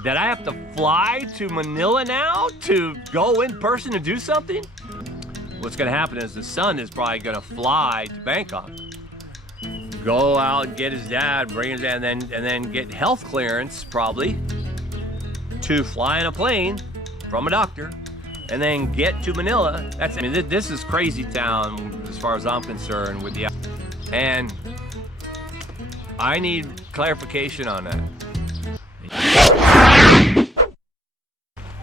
that I have to fly to Manila now to go in person to do something? What's gonna happen is the son is probably gonna fly to Bangkok, go out and get his dad, bring his dad, and then get health clearance probably to fly in a plane from a doctor, and then get to Manila. I mean, this is crazy town as far as I'm concerned with the, and I need clarification on that.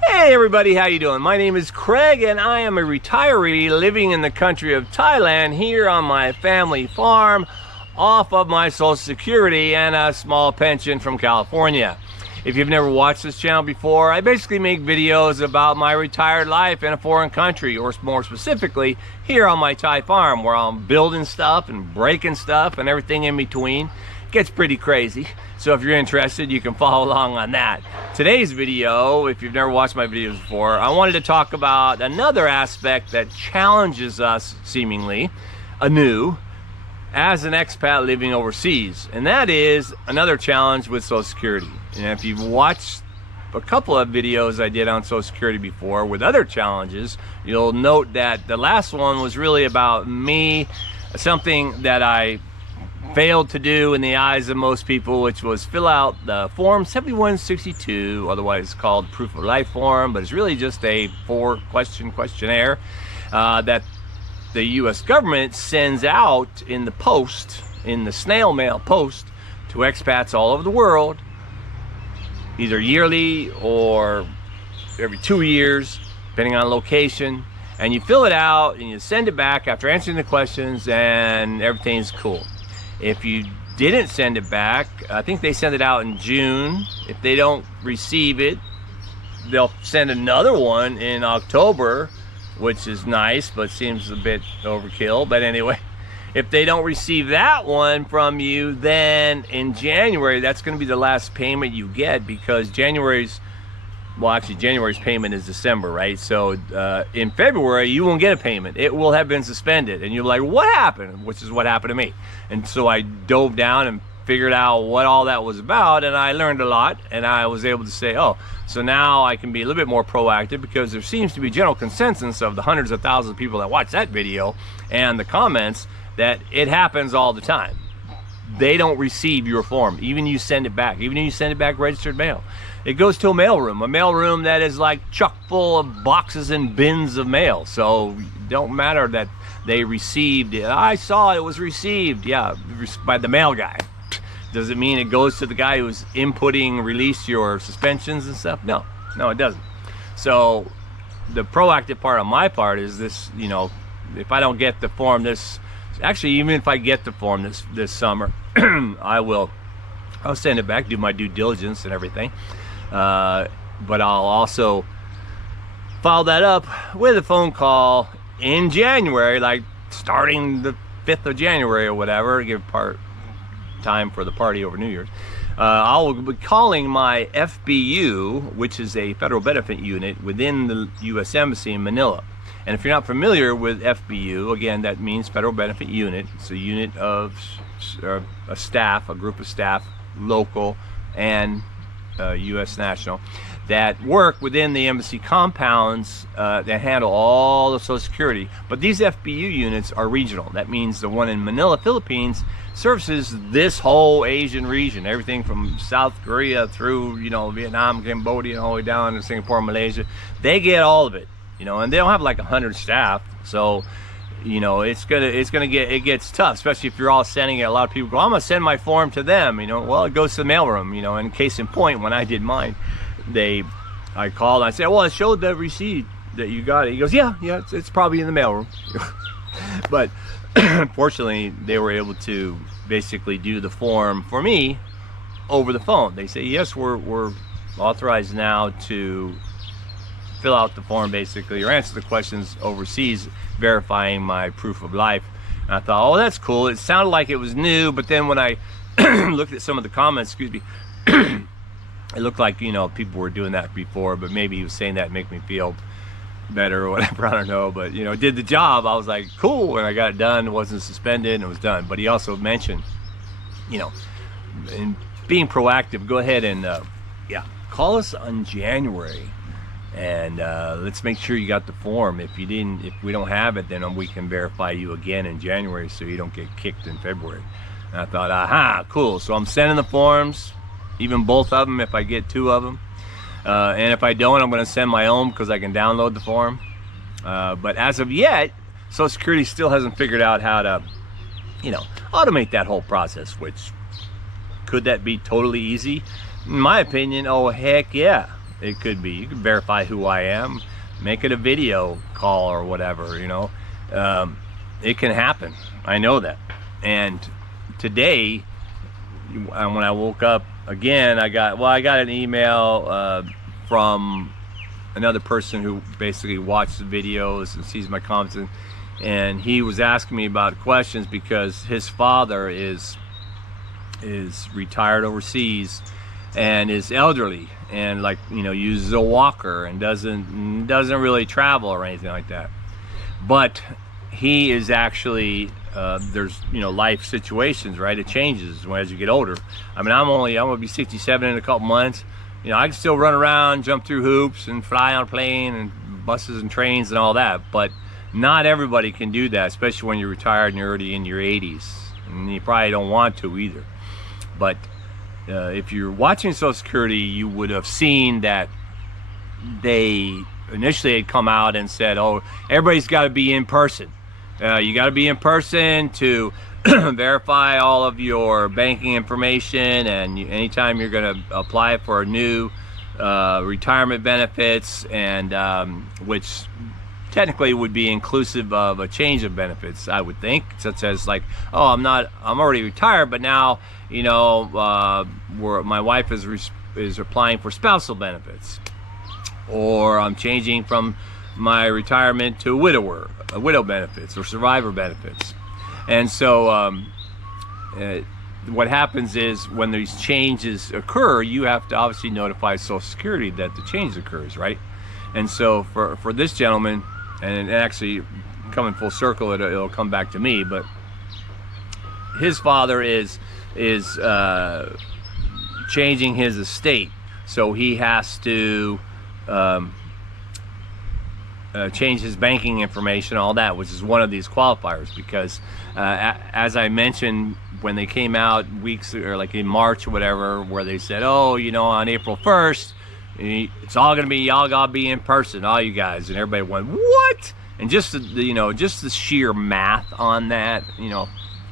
Hey everybody, how you doing? My name is Craig and I am a retiree living in the country of Thailand here on my family farm off of my Social Security and a small pension from California. If you've never watched this channel before, I basically make videos about my retired life in a foreign country, or more specifically here on my Thai farm, where I'm building stuff and breaking stuff and everything in between. It gets pretty crazy. So if you're interested, you can follow along on that. Today's video, if you've never watched my videos before, I wanted to talk about another aspect that challenges us seemingly anew as an expat living overseas, and that is another challenge with Social Security. And if you've watched a couple of videos I did on Social Security before with other challenges, you'll note that the last one was really about me, something that I failed to do in the eyes of most people, which was fill out the form 7162, otherwise called proof of life form, but it's really just a 4-question questionnaire that the US government sends out in the post, in the snail mail post, to expats all over the world, either yearly or every 2 years, depending on location. And you fill it out and you send it back after answering the questions and everything's cool. If you didn't send it back, I think they send it out in June. If they don't receive it, they'll send another one in October, which is nice, but seems a bit overkill. But anyway, if they don't receive that one from you, then in January, that's going to be the last payment you get, because January's payment is December, right? So in February, you won't get a payment. It will have been suspended. And you're like, what happened? Which is what happened to me. And so I dove down and figured out what all that was about, and I learned a lot, and I was able to say, oh, so now I can be a little bit more proactive, because there seems to be general consensus of the hundreds of thousands of people that watch that video and the comments that it happens all the time. They don't receive your form, even you send it back, even if you send it back registered mail. It goes to a mailroom that is like chock full of boxes and bins of mail. So it don't matter that they received it. I saw it was received, yeah, by the mail guy. Does it mean it goes to the guy who's inputting, release your suspensions and stuff? No, it doesn't. So the proactive part on my part is this, you know, if I don't get the form actually, even if I get the form this summer, I'll send it back, do my due diligence and everything. But I'll also follow that up with a phone call in January, like starting the 5th of January or whatever, to give time for the party over New Year's. I'll be calling my FBU, which is a federal benefit unit within the U.S. Embassy in Manila. And if you're not familiar with FBU, again, that means Federal Benefit Unit. It's a unit of a group of staff, local and U.S. national, that work within the embassy compounds that handle all the Social Security. But these FBU units are regional. That means the one in Manila, Philippines, services this whole Asian region, everything from South Korea through, you know, Vietnam, Cambodia, all the way down to Singapore, Malaysia. They get all of it, you know, and they don't have like 100 staff. So, you know, it gets tough, especially if you're all sending it. A lot of people go, I'm gonna send my form to them, you know. Well, it goes to the mailroom, you know. And case in point, when I did mine, I called and I said, well, it showed the receipt that you got it. He goes, yeah, it's probably in the mailroom. But fortunately, they were able to basically do the form for me over the phone. They say, yes, we're authorized now to fill out the form basically, or answer the questions overseas, verifying my proof of life. And I thought, oh, that's cool. It sounded like it was new, but then when I looked at some of the comments, excuse me, it looked like, you know, people were doing that before, but maybe he was saying that to make me feel better or whatever, I don't know. But, you know, it did the job. I was like, cool, and I got it done. It wasn't suspended, and it was done. But he also mentioned, you know, in being proactive, go ahead and yeah, call us on January, and let's make sure you got the form. If we don't have it, then we can verify you again in January, so you don't get kicked in February. And I thought, aha, cool. So I'm sending the forms, even both of them if I get 2 of them. And if I don't, I'm going to send my own because I can download the form. But as of yet, Social Security still hasn't figured out how to, automate that whole process. Which, could that be totally easy? In my opinion, oh heck yeah, it could be. You can verify who I am, make it a video call or whatever. It can happen. I know that. And today, when I woke up again, I got an email from another person who basically watched the videos and sees my comments, and he was asking me about questions because his father is retired overseas and is elderly and uses a walker and doesn't really travel or anything like that. But he is actually there's life situations, right? It changes as you get older. I mean, I'm gonna be 67 in a couple months. I can still run around, jump through hoops, and fly on a plane and buses and trains and all that. But not everybody can do that, especially when you're retired and you're already in your 80s, and you probably don't want to either. But if you're watching Social Security, you would have seen that they initially had come out and said, "Oh, everybody's got to be in person. You got to be in person to verify all of your banking information, and anytime you're going to apply for a new retirement benefits, and which technically would be inclusive of a change of benefits, I would think, such as oh, I'm already retired, but now my wife is applying for spousal benefits, or I'm changing from my retirement to widow benefits or survivor benefits." And so what happens is when these changes occur, you have to obviously notify Social Security that the change occurs, right? And so for this gentleman, and actually coming full circle, it'll come back to me, but his father is changing his estate, so he has to change his banking information, all that, which is one of these qualifiers, because as I mentioned, when they came out weeks or in March or whatever, where they said, "Oh, on April 1st, it's all gonna be, y'all gotta be in person, all you guys," and everybody went, "What?" And just the sheer math on that,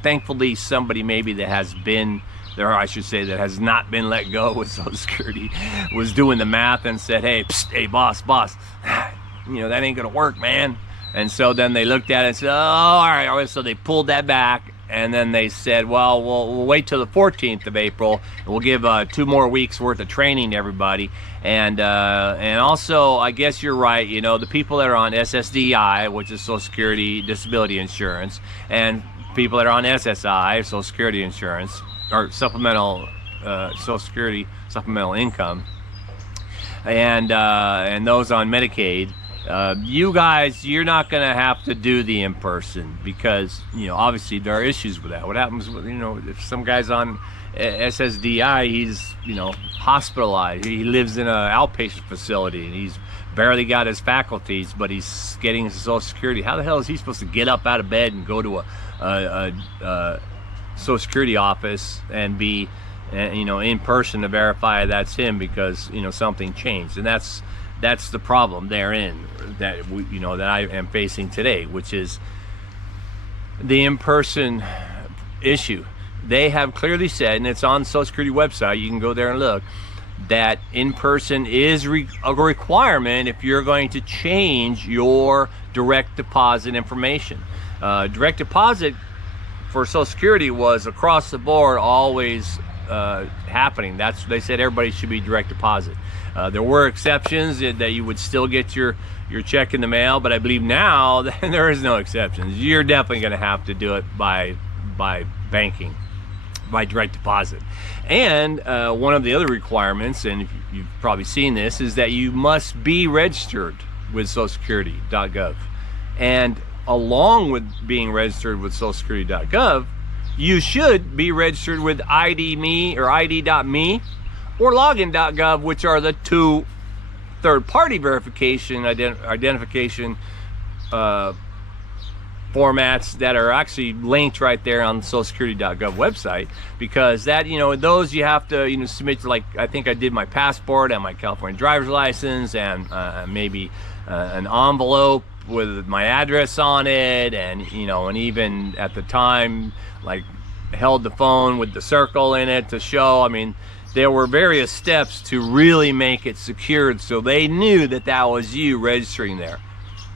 thankfully somebody maybe that has been there, I should say, that has not been let go with Social Security, was doing the math and said, "Hey, hey, boss, that ain't gonna work, man." And so then they looked at it and said, "Oh, all right." So they pulled that back, and then they said, "Well, we'll wait till the 14th of April, and we'll give 2 more weeks worth of training to everybody." And also, I guess you're right. The people that are on SSDI, which is Social Security Disability Insurance, and people that are on SSI, Social Security Insurance, or supplemental Social Security supplemental income, and those on Medicaid. You guys, you're not going to have to do the in-person because, obviously there are issues with that. What happens with, if some guy's on SSDI, he's, hospitalized. He lives in an outpatient facility and he's barely got his faculties, but he's getting his Social Security. How the hell is he supposed to get up out of bed and go to a Social Security office and be, in person to verify that's him because, something changed? And that's the problem therein that that I am facing today, which is the in-person issue. They have clearly said, and it's on the Social Security website, you can go there and look, that in-person is a requirement if you're going to change your direct deposit information. Direct deposit for Social Security was across the board always happening. They said everybody should be direct deposit. There were exceptions that you would still get your check in the mail, but I believe now there is no exceptions. You're definitely going to have to do it by banking, by direct deposit. And one of the other requirements, and you've probably seen this, is that you must be registered with socialsecurity.gov. And along with being registered with socialsecurity.gov, you should be registered with ID.me or login.gov, which are the two third-party verification identification formats that are actually linked right there on the socialsecurity.gov website, because that, those you have to, submit, like, I think I did my passport and my California driver's license and maybe an envelope with my address on it, and, and even at the time, like, held the phone with the circle in it to show, there were various steps to really make it secured so they knew that that was you registering there.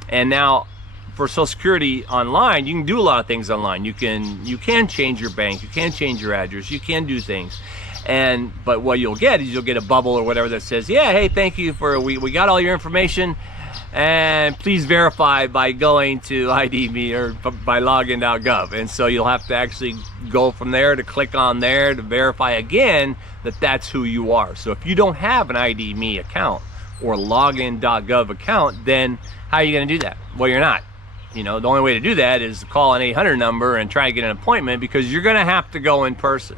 And now for Social Security online, you can do a lot of things online. You can change your bank, you can change your address, you can do things. But what you'll get is you'll get a bubble or whatever that says, yeah, hey, thank you for, we got all your information, and please verify by going to ID me or by login.gov. And so you'll have to actually go from there to click on there to verify again that that's who you are. So if you don't have an ID me account or login.gov account, then how are you going to do that? Well, you're not. The only way to do that is to call an 800 number and try to get an appointment, because you're going to have to go in person.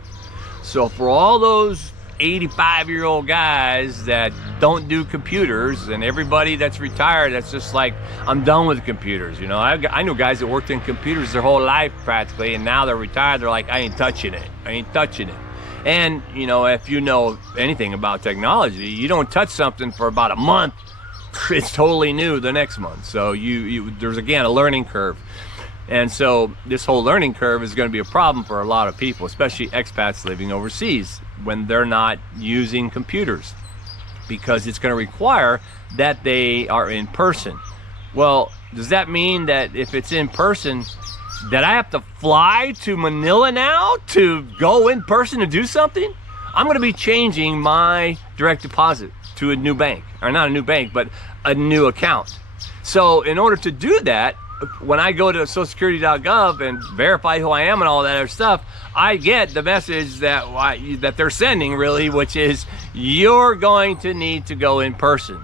So for all those 85-year-old guys that don't do computers, and everybody that's retired that's just like, I'm done with computers. I know guys that worked in computers their whole life practically, and now they're retired, they're like, I ain't touching it. And if you know anything about technology, you don't touch something for about a month, it's totally new the next month. So there's, again, a learning curve. And so this whole learning curve is going to be a problem for a lot of people, especially expats living overseas, when they're not using computers, because it's going to require that they are in person. Well, does that mean that if it's in person, that I have to fly to Manila now to go in person to do something? I'm going to be changing my direct deposit to a new bank, or not a new bank, but a new account. So in order to do that, when I go to socialsecurity.gov and verify who I am and all that other stuff, I get the message that they're sending, really, which is, you're going to need to go in person.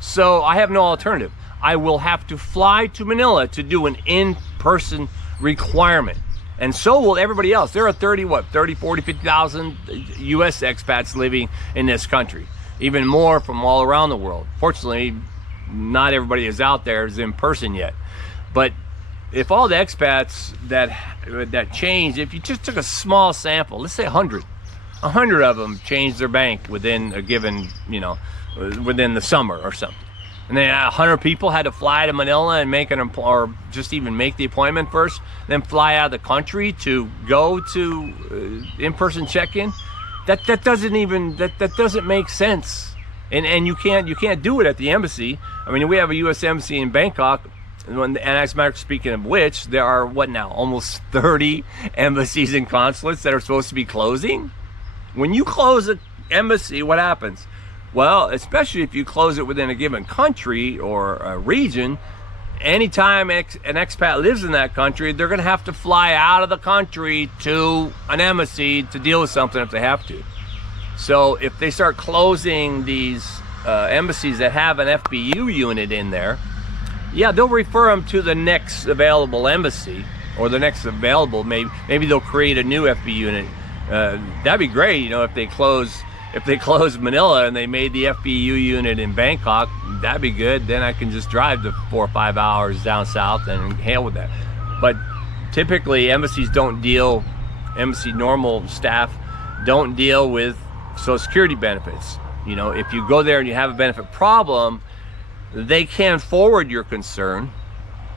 So I have no alternative. I will have to fly to Manila to do an in-person requirement. And so will everybody else. There are 30, 40, 50,000 US expats living in this country. Even more from all around the world. Fortunately, not everybody is out there is in person yet. But if all the expats that changed, if you just took a small sample, let's say 100 of them changed their bank within a given, within the summer or something. And then 100 people had to fly to Manila and or just even make the appointment first, then fly out of the country to go to in-person check-in. That doesn't make sense. And you can't do it at the embassy. We have a U.S. embassy in Bangkok. And as a matter of speaking of which, there are, almost 30 embassies and consulates that are supposed to be closing? When you close an embassy, what happens? Well, especially if you close it within a given country or a region, anytime an expat lives in that country, they're going to have to fly out of the country to an embassy to deal with something if they have to. So if they start closing these embassies that have an FBU unit in there, yeah, they'll refer them to the next available embassy, or the next available, maybe they'll create a new FBU unit. That'd be great, if they close Manila and they made the FBU unit in Bangkok, that'd be good. Then I can just drive the 4 or 5 hours down south and hail with that. But typically embassy normal staff don't deal with Social Security benefits. If you go there and you have a benefit problem, they can forward your concern,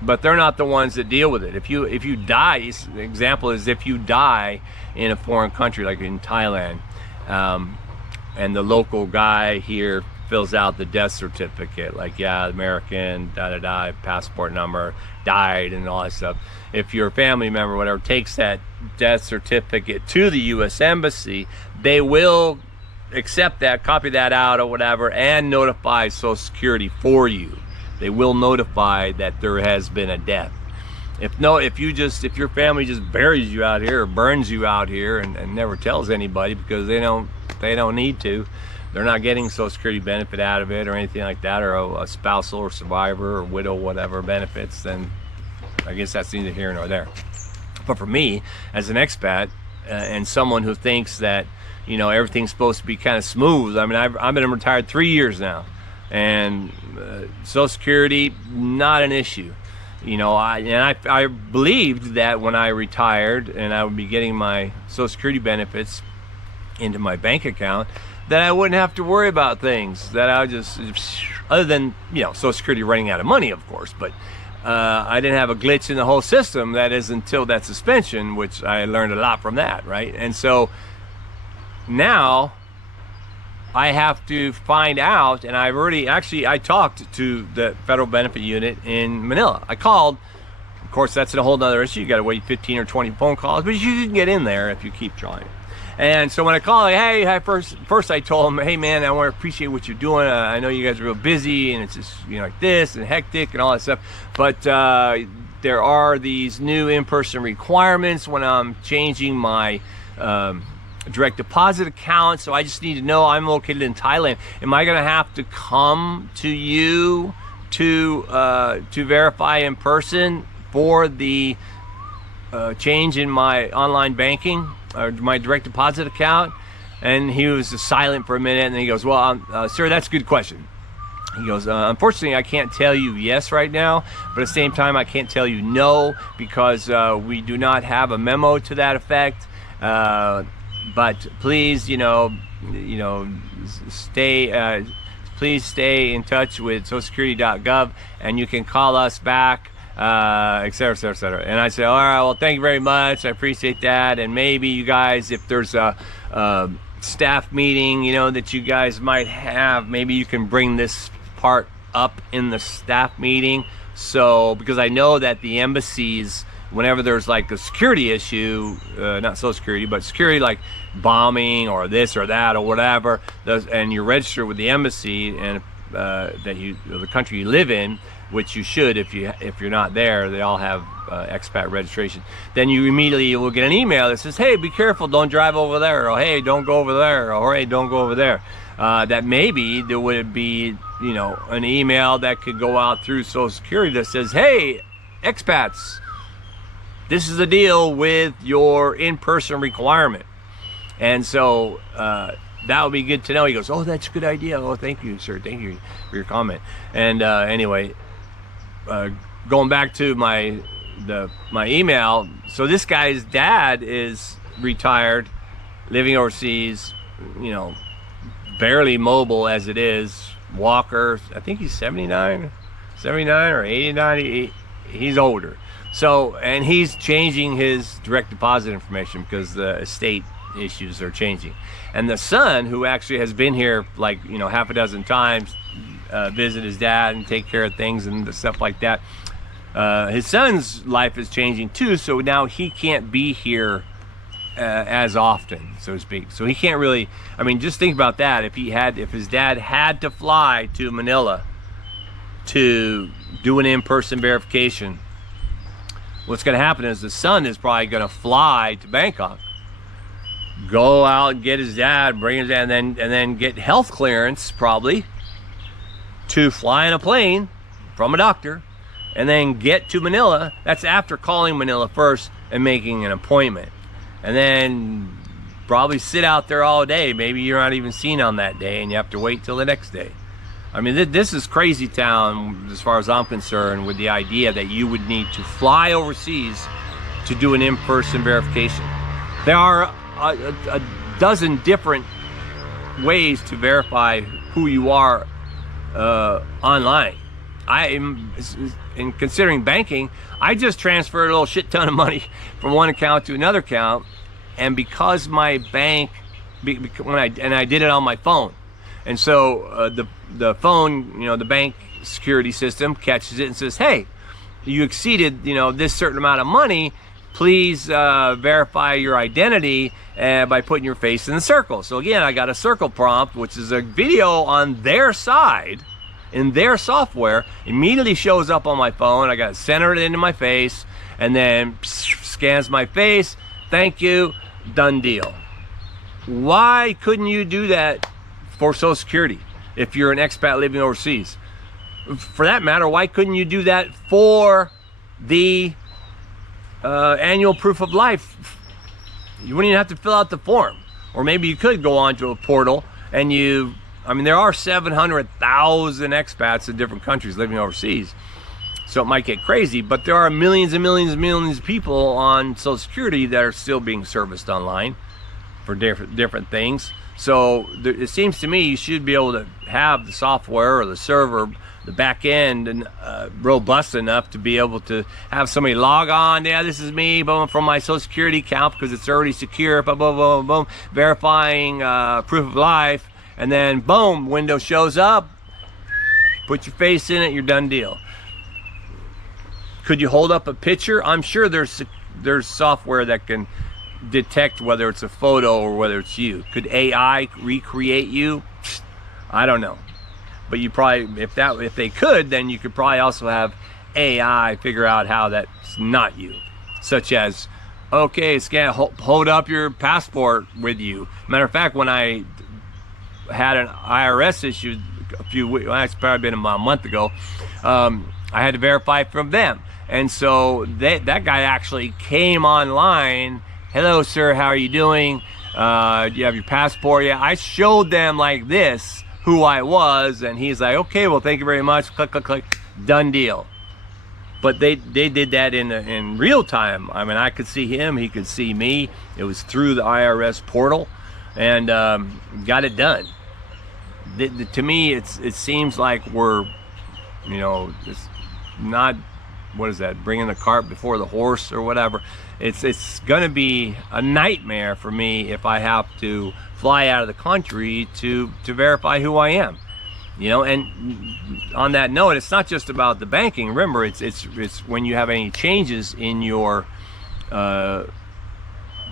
but they're not the ones that deal with it. If you die, the example is if you die in a foreign country, like in Thailand, and the local guy here fills out the death certificate, like, yeah, American, passport number, died, and all that stuff. If your family member, whatever, takes that death certificate to the U.S. Embassy, they will accept that, copy that out or whatever, and notify Social Security for you. They will notify that there has been a death. If your family just buries you out here or burns you out here and never tells anybody because they don't need to, they're not getting Social Security benefit out of it or anything like that, or a spousal or survivor or widow whatever benefits, then I guess that's neither here nor there. But for me, as an expat and someone who thinks that you know, everything's supposed to be kind of smooth. I mean, I've been retired 3 years now, and Social Security, not an issue. You know, I believed that when I retired and I would be getting my Social Security benefits into my bank account, that I wouldn't have to worry about things, that I would just, other than, you know, Social Security running out of money, of course, but I didn't have a glitch in the whole system. That is until that suspension, which I learned a lot from that, right? And so now I have to find out, and I've already, actually, I talked to the Federal Benefit Unit in Manila. I called. Of course, that's a whole nother issue. You got to wait 15 or 20 phone calls, but you can get in there if you keep trying. And so when I called, hey, first I told him, hey man, I want to appreciate what you're doing. I know you guys are real busy, and it's just, you know, like this and hectic and all that stuff. But there are these new in-person requirements when I'm changing my direct deposit account. So I just need to know, I'm located in Thailand. Am I going to have to come to you to verify in person for the change in my online banking or my direct deposit account? And he was just silent for a minute, and then he goes, well, sir, that's a good question. He goes, unfortunately, I can't tell you yes right now, but at the same time, I can't tell you no, because we do not have a memo to that effect. But please, please stay in touch with socialsecurity.gov, and you can call us back, et cetera, et cetera, et cetera. And I said, all right, well, thank you very much. I appreciate that. And maybe you guys, if there's a staff meeting, you know, that you guys might have, maybe you can bring this part up in the staff meeting. So, because I know that the embassies, whenever there's like a security issue, not Social Security, but security, like bombing or this or that or whatever, and you're registered with the embassy and the country you live in, which you should if you're not there, they all have expat registration, then you immediately will get an email that says, hey, be careful, don't drive over there, or hey, don't go over there, or hey, don't go over there. That maybe there would be, you know, an email that could go out through Social Security that says, hey, expats, this is the deal with your in-person requirement. And so that would be good to know. He goes, oh, that's a good idea. Oh, thank you, sir. Thank you for your comment. And anyway, going back to my email, so this guy's dad is retired, living overseas, you know, barely mobile as it is, walker. I think he's 79 or 89. He's older. So, and he's changing his direct deposit information because the estate issues are changing. And the son, who actually has been here like, you know, half a dozen times, visit his dad and take care of things and stuff like that. His son's life is changing too, so now he can't be here as often, so to speak. So he can't really, I mean, just think about that. If his dad had to fly to Manila to do an in-person verification, what's going to happen is the son is probably going to fly to Bangkok, go out and get his dad, bring his dad, and then get health clearance probably to fly in a plane from a doctor, and then get to Manila. That's after calling Manila first and making an appointment, and then probably sit out there all day. Maybe you're not even seen on that day, and you have to wait till the next day. I mean, this is crazy town as far as I'm concerned, with the idea that you would need to fly overseas to do an in-person verification. There are a dozen different ways to verify who you are online. In considering banking, I just transferred a little shit ton of money from one account to another account, and because my bank, I did it on my phone, and so the phone, you know, the bank security system catches it and says, hey, you exceeded, you know, this certain amount of money. Please verify your identity by putting your face in the circle. So again, I got a circle prompt, which is a video on their side, in their software, immediately shows up on my phone. I got to center it into my face, and then scans my face. Thank you, done deal. Why couldn't you do that for Social Security if you're an expat living overseas? For that matter, why couldn't you do that for the annual proof of life? You wouldn't even have to fill out the form. Or maybe you could go onto a portal and I mean, there are 700,000 expats in different countries living overseas. So it might get crazy, but there are millions and millions and millions of people on Social Security that are still being serviced online for different things. So it seems to me you should be able to have the software or the server, the back end, and robust enough to be able to have somebody log on. Yeah, this is me, boom, from my Social Security account because it's already secure. Boom, boom, boom, boom, verifying proof of life, and then boom, window shows up. Put your face in it. You're done deal. Could you hold up a picture? I'm sure there's software that can detect whether it's a photo or whether it's you. Could AI recreate you? I don't know. But you probably, if they could, then you could probably also have AI figure out how that's not you. Such as, okay, hold up your passport with you. Matter of fact, when I had an IRS issue a few weeks, well, it's probably been a month ago, I had to verify from them. And so that guy actually came online. Hello, sir, how are you doing? Do you have your passport? Yeah, I showed them like this who I was, and he's like, okay, well, thank you very much. Click, click, click, done deal. But they did that in real time. I mean, I could see him, he could see me. It was through the IRS portal, and got it done. To me, it seems like we're, it's not, what is that, bringing the cart before the horse or whatever. It's going to be a nightmare for me if I have to fly out of the country to verify who I am. And on that note, it's not just about the banking. Remember, it's when you have any changes in your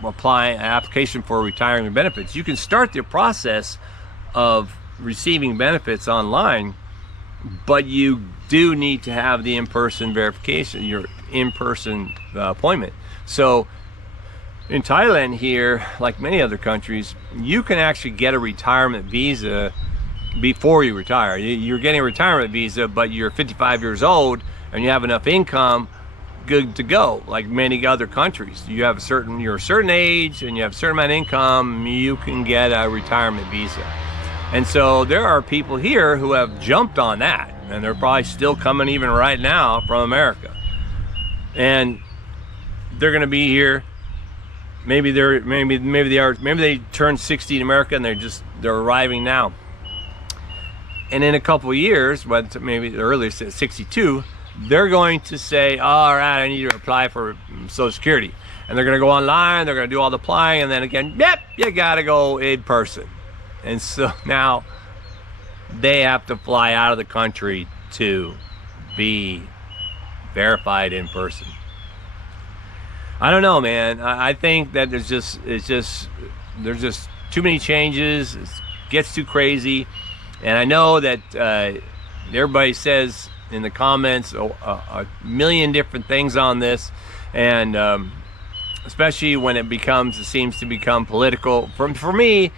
application for retirement benefits, you can start the process of receiving benefits online, but you do need to have the in-person verification, your in-person appointment. So in Thailand here, like many other countries, you can actually get a retirement visa before you retire. You're getting a retirement visa, but you're 55 years old and you have enough income, good to go. Like many other countries, you're a certain age and you have a certain amount of income, you can get a retirement visa. And so there are people here who have jumped on that, and they're probably still coming even right now from America. And they're going to be here. Maybe they turned 60 in America and they're arriving now. And in a couple of years, but maybe the earliest at 62, they're going to say, all right, I need to apply for Social Security. And they're going to go online, they're going to do all the applying, and then again, yep, you got to go in person. And so now they have to fly out of the country to be verified in person. I don't know, man. I think that there's just too many changes. It gets too crazy. And I know that everybody says in the comments a million different things on this, and especially when it seems to become political. For me,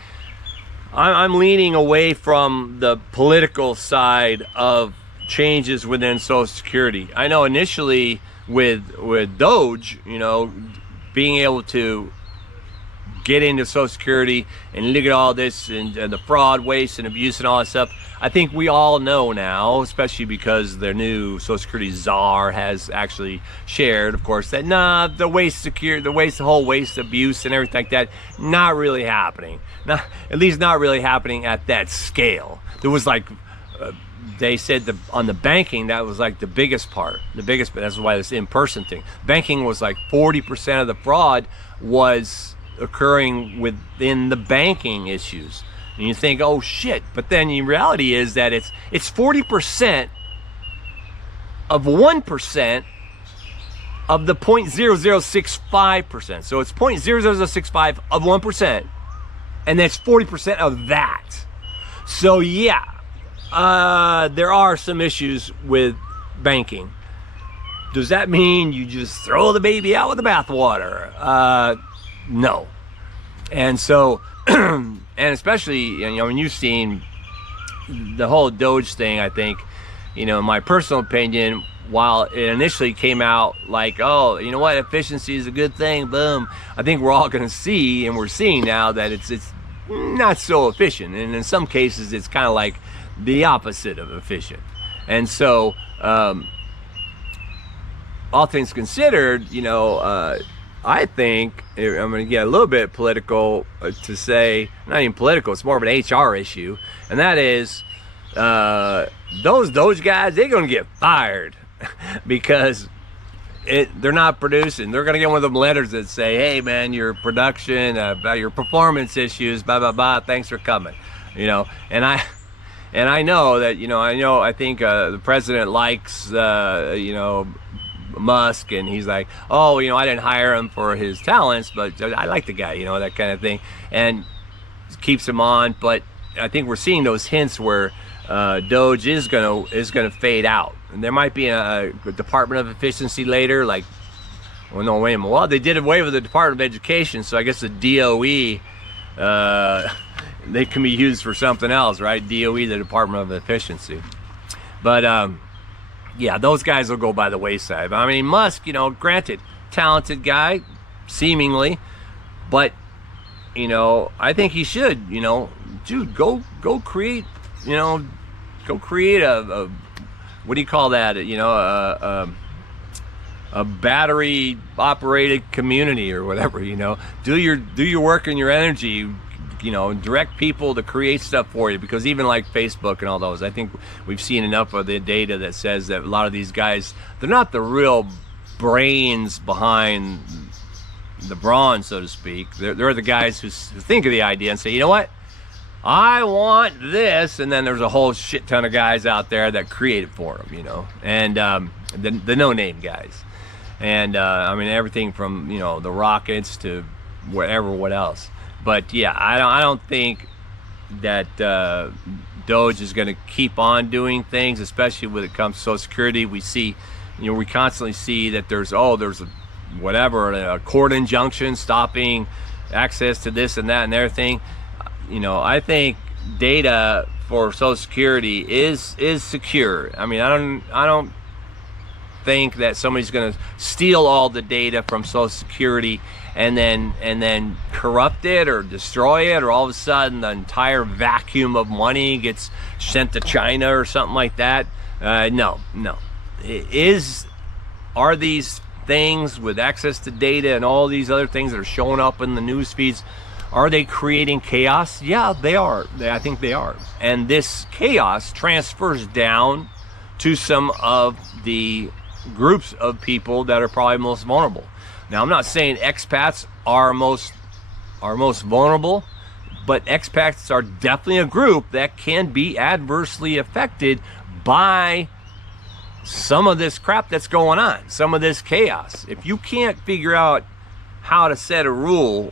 I'm leaning away from the political side of changes within Social Security. I know initially with Doge, being able to get into Social Security and look at all this and the fraud, waste, and abuse and all that stuff. I think we all know now, especially because their new Social Security czar has actually shared, of course, that the whole waste, abuse, and everything like that, not really happening. At least not really happening at that scale. There was they said on the banking, that was like the biggest part. That's why this in-person thing. Banking was like 40% of the fraud was occurring within the banking issues. And you think, oh shit, but then the reality is that it's 40% of 1% of the 0.0065%. So it's 0.00065 of 1%, and that's 40% of that. So yeah, there are some issues with banking. Does that mean you just throw the baby out with the bathwater? No. And so, and especially, when you've seen the whole Doge thing, I think, in my personal opinion, while it initially came out like, oh, you know what, efficiency is a good thing, boom, I think we're all going to see, and we're seeing now, that it's not so efficient, and in some cases it's kind of like the opposite of efficient. And so all things considered, you know, I think I'm going to get a little bit political to say, not even political, it's more of an HR issue, and that is those guys, they're going to get fired because they're not producing. They're going to get one of them letters that say, hey man, your production, about your performance issues, blah blah blah, thanks for coming, you know. And I know that, you know, I think the president likes you know, Musk, and he's like, oh, you know, I didn't hire him for his talents, but I like the guy, you know, that kind of thing, and keeps him on. But I think we're seeing those hints where Doge is gonna fade out, and there might be a Department of Efficiency later, like, well, no, wait a minute, well, they did away with the Department of Education, so I guess the DOE, they can be used for something else, right? DOE, the Department of Efficiency. But yeah, those guys will go by the wayside. I mean, Musk, you know, granted, talented guy, seemingly, but, you know, I think he should, you know, dude, go create, you know, go create a what do you call that? You know, a battery operated community or whatever. You know, do your work and your energy. You know, direct people to create stuff for you, because even like Facebook and all those, I think we've seen enough of the data that says that a lot of these guys, they're not the real brains behind the brawn, so to speak. They're the guys who think of the idea and say, you know what, I want this, and then there's a whole shit ton of guys out there that create it for them, you know, and the no-name guys, and I mean, everything from, you know, the rockets to whatever, what else. But yeah, I don't think that Doge is going to keep on doing things, especially when it comes to Social Security. We see, you know, we constantly see that there's a court injunction stopping access to this and that and everything. You know, I think data for Social Security is secure. I mean, I don't think that somebody's going to steal all the data from Social Security and then corrupt it or destroy it, or all of a sudden the entire vacuum of money gets sent to China or something like that. No. Are these things with access to data and all these other things that are showing up in the news feeds, are they creating chaos? Yeah, they are. I think they are. And this chaos transfers down to some of the groups of people that are probably most vulnerable. Now, I'm not saying expats are most vulnerable, but expats are definitely a group that can be adversely affected by some of this crap that's going on, some of this chaos. If you can't figure out how to set a rule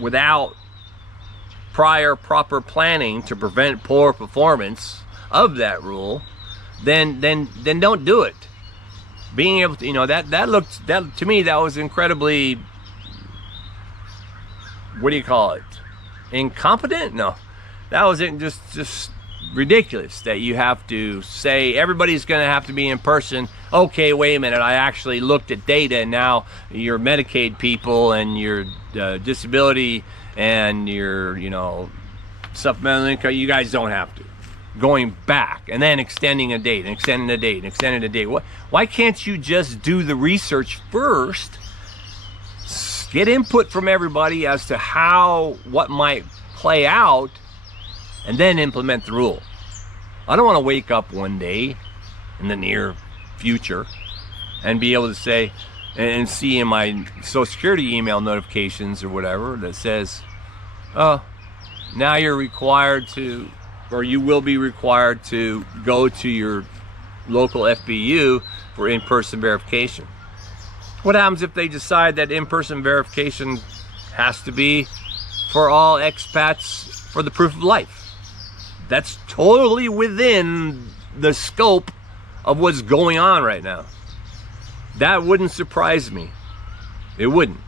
without prior proper planning to prevent poor performance of that rule, then don't do it. Being able to, you know, that to me, that was incredibly, what do you call it, incompetent? No, that was just ridiculous that you have to say everybody's going to have to be in person. Okay, wait a minute, I actually looked at data, and now your Medicaid people and your disability and your, you know, supplemental income, you guys don't have to. Going back and then extending a date and extending a date and extending a date. Why can't you just do the research first, get input from everybody as to what might play out, and then implement the rule? I don't want to wake up one day in the near future and be able to say and see in my Social Security email notifications or whatever that says, oh, now you're required to, or you will be required to go to your local FBU for in-person verification. What happens if they decide that in-person verification has to be for all expats for the proof of life? That's totally within the scope of what's going on right now. That wouldn't surprise me. It wouldn't.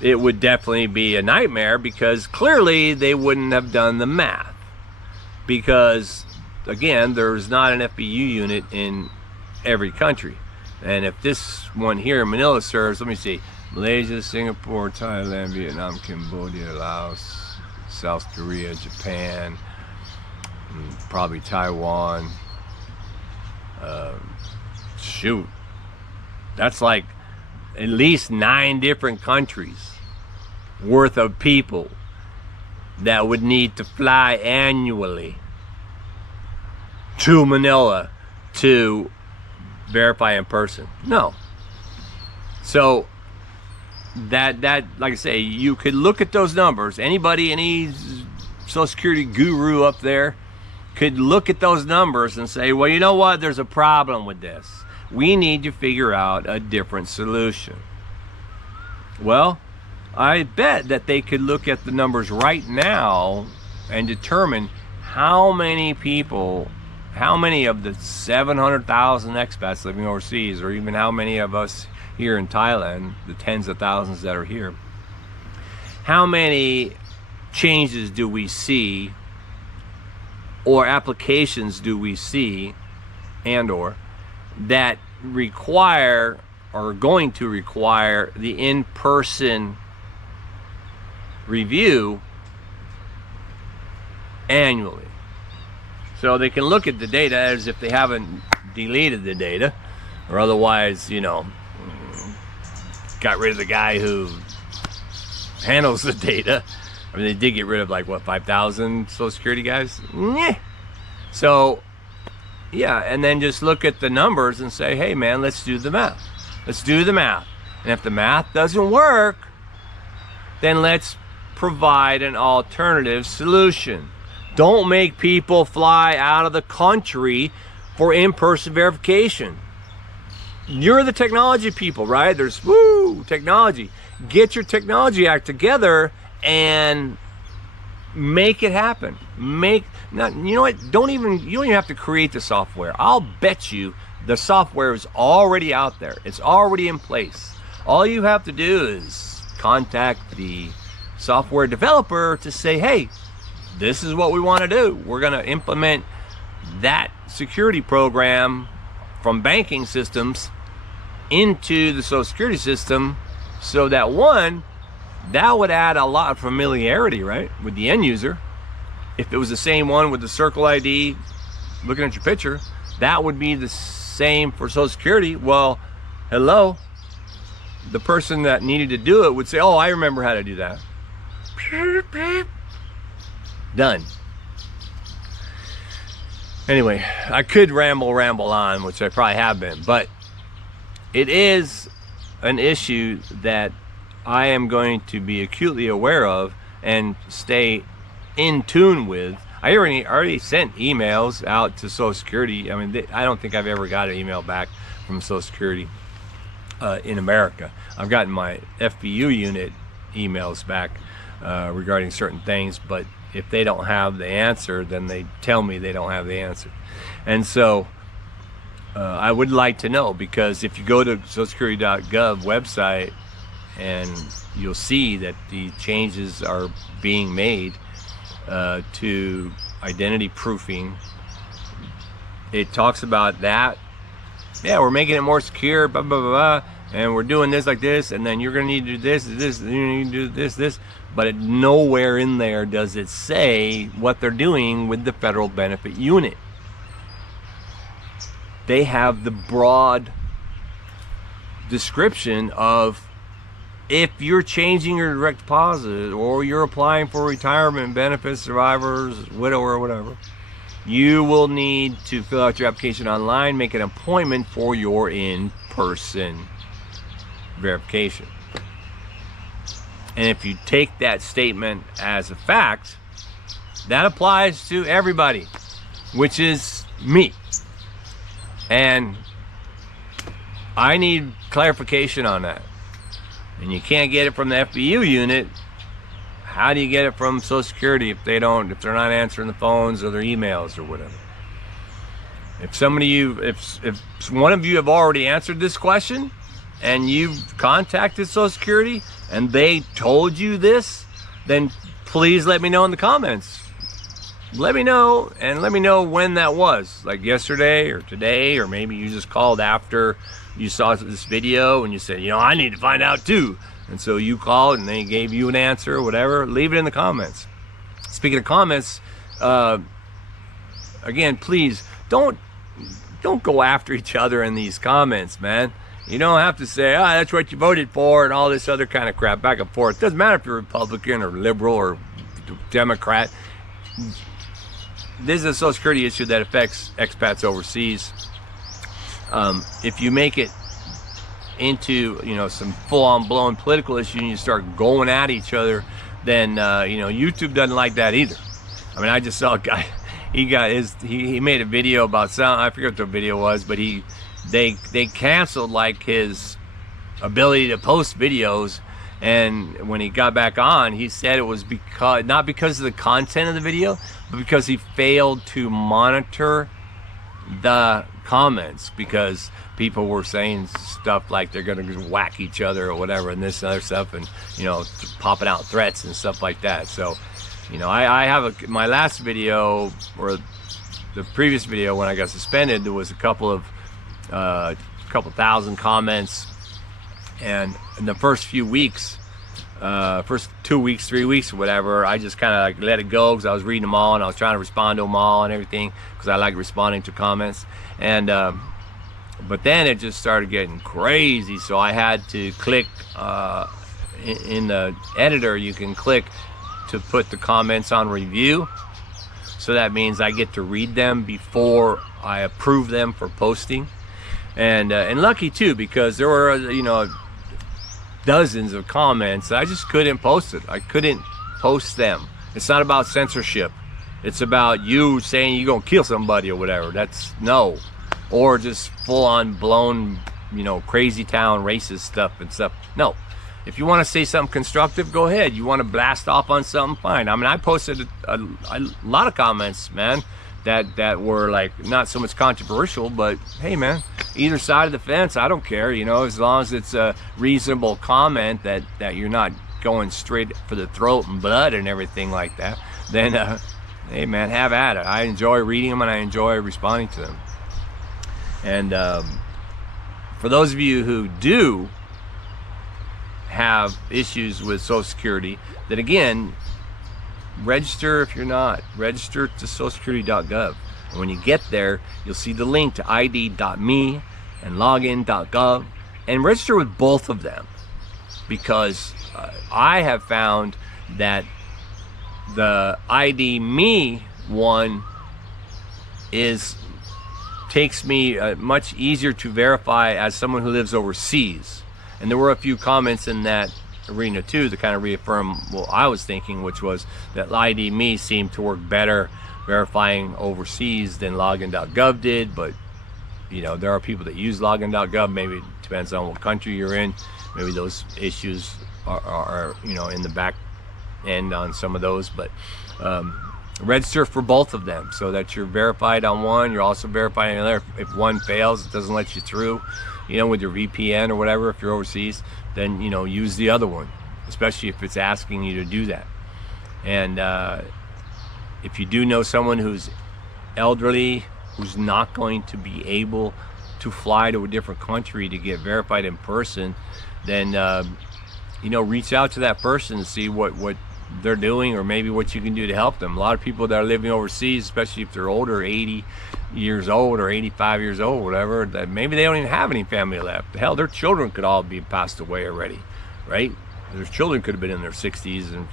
It would definitely be a nightmare, because clearly they wouldn't have done the math. Because, again, there's not an FBU unit in every country. And if this one here in Manila serves, let me see, Malaysia, Singapore, Thailand, Vietnam, Cambodia, Laos, South Korea, Japan, probably Taiwan. Shoot, that's like at least 9 different countries worth of people that would need to fly annually to Manila to verify in person. No. So that like I say, you could look at those numbers. Anybody, any Social Security guru up there could look at those numbers and say, well, you know what, there's a problem with this. We need to figure out a different solution. Well, I bet that they could look at the numbers right now and determine how many people, how many of the 700,000 expats living overseas, or even how many of us here in Thailand, the tens of thousands that are here, how many changes do we see, or applications do we see, and or that require or are going to require the in-person review annually. So they can look at the data as if they haven't deleted the data, or otherwise, you know, got rid of the guy who handles the data. I mean, they did get rid of like what, 5,000 Social Security guys? Yeah. So yeah, and then just look at the numbers and say, hey man, let's do the math. Let's do the math. And if the math doesn't work, then let's provide an alternative solution. Don't make people fly out of the country for in-person verification. You're the technology people, right? There's technology. Get your technology act together and make it happen. You know what? You don't even have to create the software. I'll bet you the software is already out there. It's already in place. All you have to do is contact the software developer to say, hey, this is what we want to do. We're going to implement that security program from banking systems into the Social Security system, so that one, that would add a lot of familiarity, right, with the end user. If it was the same one with the Circle ID, looking at your picture, that would be the same for Social Security. Well, hello, the person that needed to do it would say, oh, I remember how to do that. Done. Anyway, I could ramble on, which I probably have been, but it is an issue that I am going to be acutely aware of and stay in tune with. I already sent emails out to Social Security. I mean, I don't think I've ever got an email back from Social Security in America. I've gotten my FBU unit emails back regarding certain things, but if they don't have the answer, then they tell me they don't have the answer. And so I would like to know, because if you go to socialsecurity.gov website, and you'll see that the changes are being made to identity proofing. It talks about that. Yeah, we're making it more secure, blah, blah, blah, blah, and we're doing this like this, and then you're going to need to do this, and you need to do this. But nowhere in there does it say what they're doing with the federal benefit unit. They have the broad description of, if you're changing your direct deposit, or you're applying for retirement benefits, survivors, widow, or whatever, you will need to fill out your application online, make an appointment for your in-person verification. And if you take that statement as a fact, that applies to everybody, which is me. And I need clarification on that. And you can't get it from the FBU unit. How do you get it from Social Security if they're not answering the phones or their emails or whatever? If one of you have already answered this question and you've contacted Social Security and they told you this, then please let me know in the comments. let me know, and let me know when that was, like yesterday or today, or maybe you just called after you saw this video and you said, you know, I need to find out too. And so you called and they gave you an answer or whatever. Leave it in the comments. Speaking of comments, again, please don't go after each other in these comments, man. You don't have to say, that's what you voted for and all this other kind of crap back and forth. It doesn't matter if you're Republican or liberal or Democrat. This is a Social Security issue that affects expats overseas. If you make it into, you know, some full-on blown political issue and you start going at each other, then you know, YouTube doesn't like that either. I mean, I just saw a guy, he made a video about some, I forget what the video was, but they canceled like his ability to post videos, and when he got back on, he said it was not because of the content of the video, but because he failed to monitor the comments, because people were saying stuff like they're gonna whack each other or whatever, and this and other stuff, and you know, popping out threats and stuff like that. So, you know, I have my last video, or the previous video when I got suspended, there was a couple thousand comments, and in the first few weeks, first 2 weeks, 3 weeks or whatever, I just kind of like let it go because I was reading them all and I was trying to respond to them all and everything, because I like responding to comments. And but then it just started getting crazy, so I had to click in the editor, you can click to put the comments on review. So that means I get to read them before I approve them for posting. And lucky too, because there were, you know, dozens of comments. I just couldn't post it. I couldn't post them. It's not about censorship. It's about you saying you're gonna kill somebody or whatever. That's no. Or just full on blown, you know, crazy town racist stuff and stuff. No. If you want to say something constructive, go ahead. You want to blast off on something, fine. I mean, I posted a lot of comments, man, that were like not so much controversial, but hey, man, either side of the fence, I don't care, you know, as long as it's a reasonable comment that you're not going straight for the throat and blood and everything like that, then hey, man, have at it. I enjoy reading them and I enjoy responding to them. And for those of you who do have issues with Social Security, then again, register. If you're not, register to socialsecurity.gov. And when you get there, you'll see the link to id.me and login.gov, and register with both of them, because I have found that the ID me one takes me much easier to verify as someone who lives overseas. And there were a few comments in that arena too to kind of reaffirm what I was thinking, which was that ID me seemed to work better verifying overseas than login.gov did. But you know, there are people that use login.gov. Maybe it depends on what country you're in. Maybe those issues are you know, in the back end on some of those. But register for both of them so that you're verified on one, you're also verified on the other. If one fails, it doesn't let you through, you know, with your VPN or whatever, if you're overseas, then, you know, use the other one, especially if it's asking you to do that. And if you do know someone who's elderly, who's not going to be able to fly to a different country to get verified in person, then you know, reach out to that person and see what they're doing, or maybe what you can do to help them. A lot of people that are living overseas, especially if they're older, 80 years old or 85 years old, whatever, that maybe they don't even have any family left. Hell, their children could all be passed away already, right? Their children could have been in their 60s and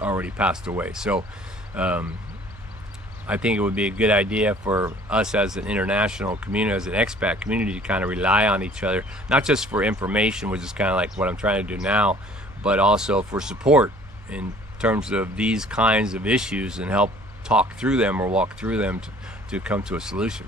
already passed away. So I think it would be a good idea for us as an international community, as an expat community, to kind of rely on each other, not just for information, which is kind of like what I'm trying to do now, but also for support in terms of these kinds of issues, and help talk through them or walk through them to come to a solution.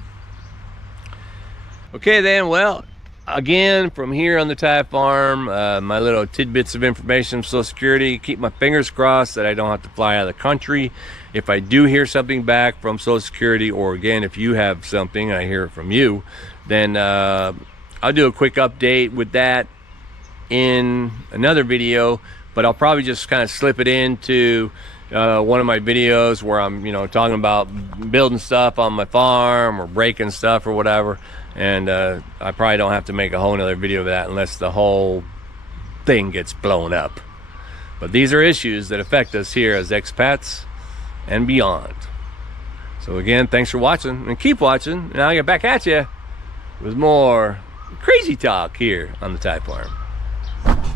Okay then, well, again, from here on the Thai farm, my little tidbits of information from Social Security. Keep my fingers crossed that I don't have to fly out of the country. If I do hear something back from Social Security, or again, if you have something and I hear it from you, then I'll do a quick update with that in another video. But I'll probably just kind of slip it into one of my videos where I'm, talking about building stuff on my farm or breaking stuff or whatever. And I probably don't have to make a whole nother video of that unless the whole thing gets blown up. But these are issues that affect us here as expats and beyond. So again, thanks for watching, and keep watching, and I'll get back at you with more crazy talk here on the Thai Farm.